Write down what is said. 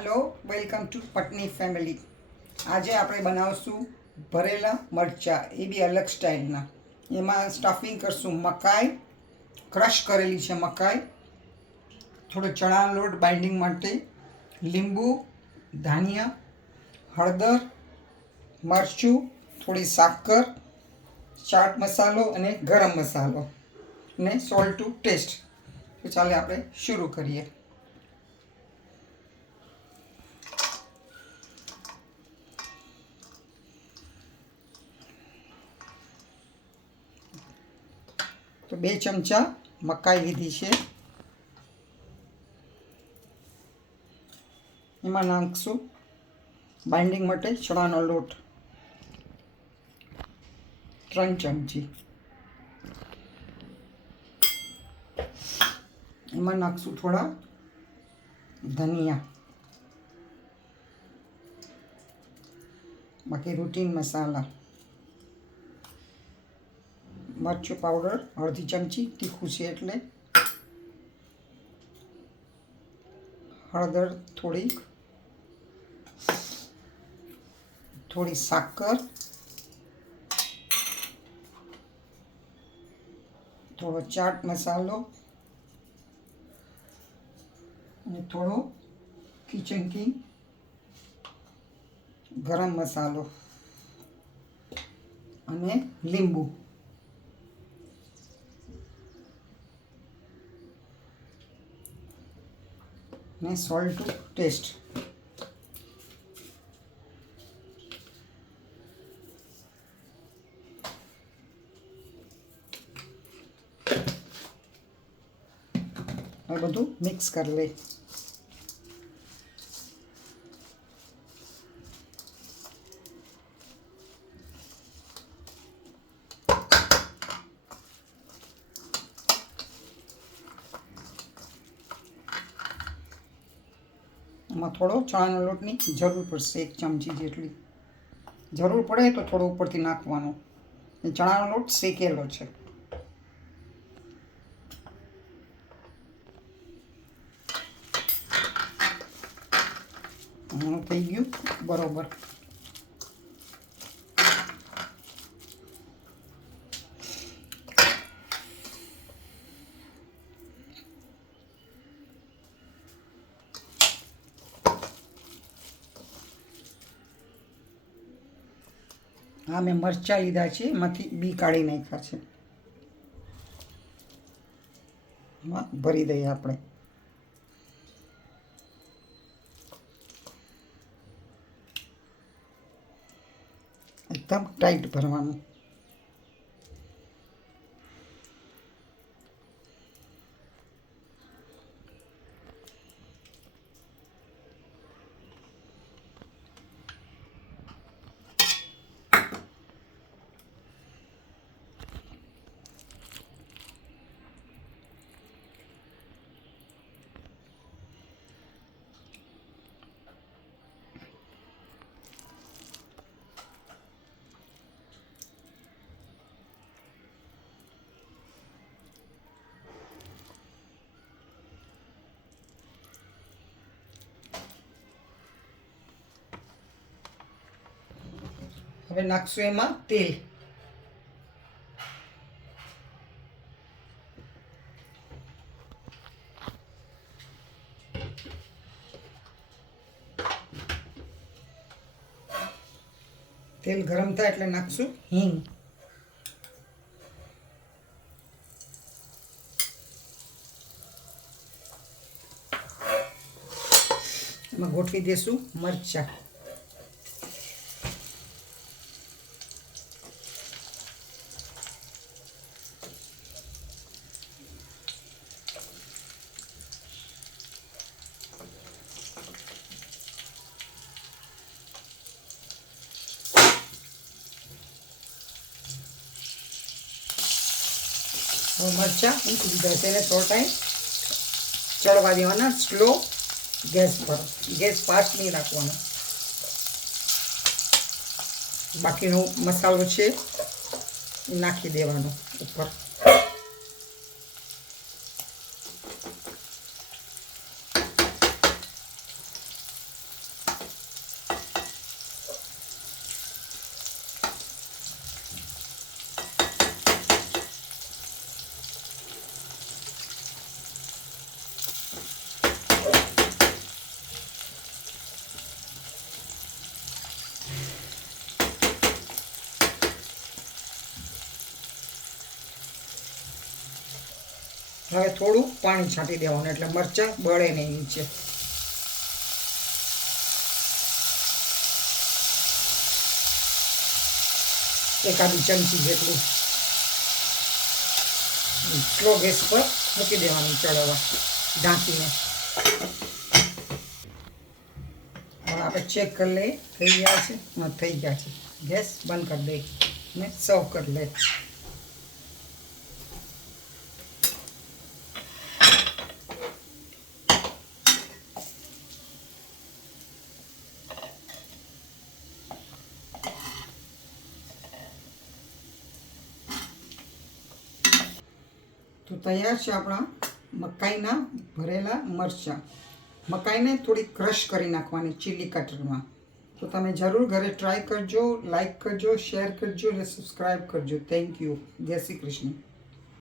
Hello welcome to Patni family. आज आप बनावशू भरेला मरचा, ये भी अलग स्टाइल एम स्टफिंग करशू मकाई, क्रश करेली है मकाई, थोड़ो चना लोट बाइंडिंग माटे, લીંબુ, धानिया, हळदर, मरचू, थोड़ी साकर, चाट मसालो अने गरम मसालो ने सॉल्ट टू टेस्ट। तो चलो आप शुरू करिए। तो 2 चमचा मकाई लीधी है, एमां नाखशुं बाइंडिंग माटे चणानो लोट 3 चमची, एमां नाखशुं थोड़ा धनिया, बाकी रूटीन मसाला, मरचू पाउडर अर्धी चमची तीखू छे एटले, हळदर थोड़ी, थोड़ी साकर, थोड़ो चाट मसालो અને થોડો કિચન કિંગ ગરમ મસાલો અને લીંબુ ને સોલ્ટ ટુ ટેસ્ટ। હવે બધું મિક્સ કરી લઈ। એમાં થોડો ચણાના લોટની જરૂર પડશે, 1 ચમચી જેટલી જરૂર પડે તો થોડો ઉપરથી નાખવાનો। ચણાનો લોટ શેકેલો છે। થઈ ગયું બરોબર। हाँ मैं मरचा लीधा है, एमांथी बी काढ़ी नाख्या छे। भरी दईए आपणे। एकदम टाइट भरवानुं। હવે નાખશું એમાં તેલ। તેલ ગરમ થાય એટલે નાખશું હિંગ, એમાં ગોઠવી દેશું મરચા, मरचा ऊँची दीधा है, थोड़ा टाइम चढ़वा देवाना स्लो गैस पर। गैस फास्ट नहीं राखवानो। बाकीनो मसालो छे नाखी देवानो ऊपर। હવે થોડું પાણી છાંટી દેવાનું એટલે મરચાં બળે નહીં નીચે. એકાદી ચમચી જેટલું સ્લો ગેસ પર મૂકી દેવાનું ચડવા ઢાંકીને. હવે આપણે ચેક કરી લઈએ થઈ ગયા છે. થઈ ગયા છે. ગેસ બંધ કરી દઈએ ને સર્વ કરી લઈએ. તો તૈયાર છે આપણા મકાઈના ભરેલા મરચાં. મકાઈને થોડી ક્રશ કરી નાખવાની ચીલી કટરમાં. તો તમે જરૂર ઘરે ટ્રાય કરજો, લાઈક કરજો, શેર કરજો અને સબસ્ક્રાઈબ કરજો. Thank you. જય શ્રી કૃષ્ણ.